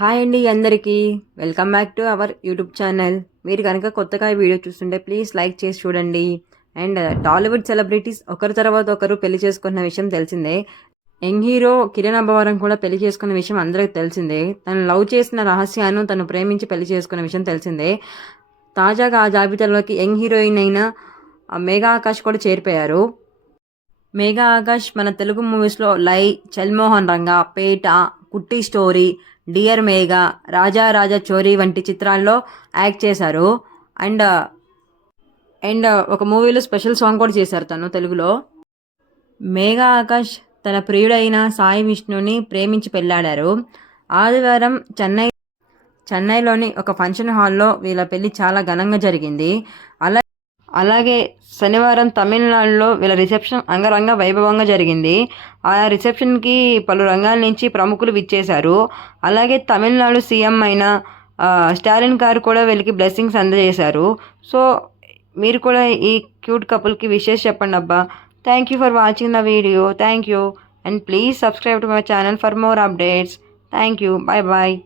Hi అండి అందరికీ welcome back to our YouTube channel. మీరు కనుక కొత్తగా ఈ వీడియో చూస్తుంటే ప్లీజ్ లైక్ చేసి చూడండి. అండ్ టాలీవుడ్ సెలబ్రిటీస్ ఒకరి తర్వాత ఒకరు పెళ్లి చేసుకున్న విషయం తెలిసిందే. యంగ్ హీరో కిరణ్ అబ్బవరం కూడా పెళ్లి చేసుకున్న విషయం అందరికి తెలిసిందే. తను లవ్ చేసిన రహస్యాన్ని తను ప్రేమించి పెళ్లి చేసుకున్న విషయం తెలిసిందే. తాజాగా ఆ జాబితాలోకి యంగ్ హీరోయిన్ అయిన మేఘా ఆకాష్ కూడా చేరిపోయారు. మేఘా ఆకాష్ మన తెలుగు మూవీస్లో లై, చల్మోహన్ రంగా, పేట, కుట్టి స్టోరీ, డియర్ మేఘా, రాజా రాజా చోరీ వంటి చిత్రాల్లో యాక్ట్ చేశారు. అండ్ అండ్ ఒక మూవీలో స్పెషల్ సాంగ్ కూడా చేశారు తను తెలుగులో. మేఘా ఆకాష్ తన ప్రియుడైన సాయి విష్ణుని ప్రేమించి పెళ్ళాడారు. ఆదివారం చెన్నైలోని ఒక ఫంక్షన్ హాల్లో వీళ్ళ పెళ్లి చాలా ఘనంగా జరిగింది. అలాగే శనివారం తమిళనాడులో వీళ్ళ రిసెప్షన్ అంగరంగ వైభవంగా జరిగింది. ఆ రిసెప్షన్కి పలు రంగాల నుంచి ప్రముఖులు విచ్చేశారు. అలాగే తమిళనాడు సీఎం అయిన స్టాలిన్ గారు కూడా వీళ్ళకి బ్లెస్సింగ్స్ అందజేశారు. సో మీరు కూడా ఈ క్యూట్ కపుల్కి విషెస్ చెప్పండి అబ్బా. Thank you for watching the video. Thank you and please subscribe to my channel for more updates. Thank you. Bye bye.